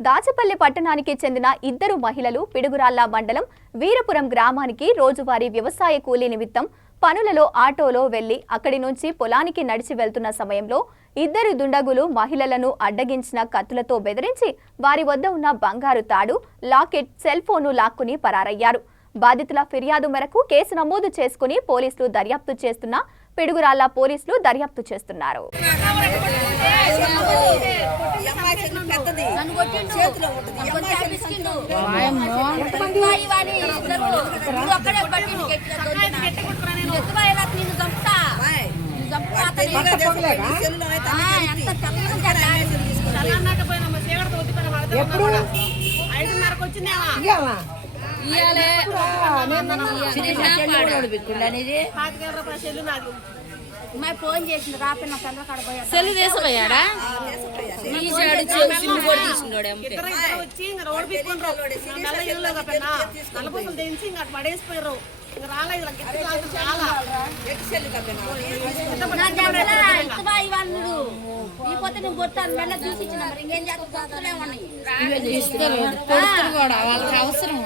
దాచపల్లి పట్టణానికి చెందిన ఇద్దరు మహిళలు పిడుగురాళ్ల మండలం వీరపురం గ్రామానికి రోజువారీ వ్యవసాయ కూలీ నిమిత్తం పనులలో ఆటోలో వెళ్లి అక్కడి నుంచి పొలానికి నడిచి వెళ్తున్న సమయంలో ఇద్దరు దుండగులు మహిళలను అడ్డగించిన కత్తులతో బెదిరించి వారి వద్ద ఉన్న బంగారు తాడు, లాకెట్, సెల్ ఫోను లాక్కుని పరారయ్యారు. బాధితుల ఫిర్యాదు మేరకు కేసు నమోదు చేసుకుని పోలీసులు దర్యాప్తు చేస్తున్న పిడుగురాళ్ల పోలీసులు దర్యాప్తు చేస్తున్నారు. ఫోన్ చేసింది రాపిన సెల్ వేసపోయాడా పడేసిపోయారు. అవసరం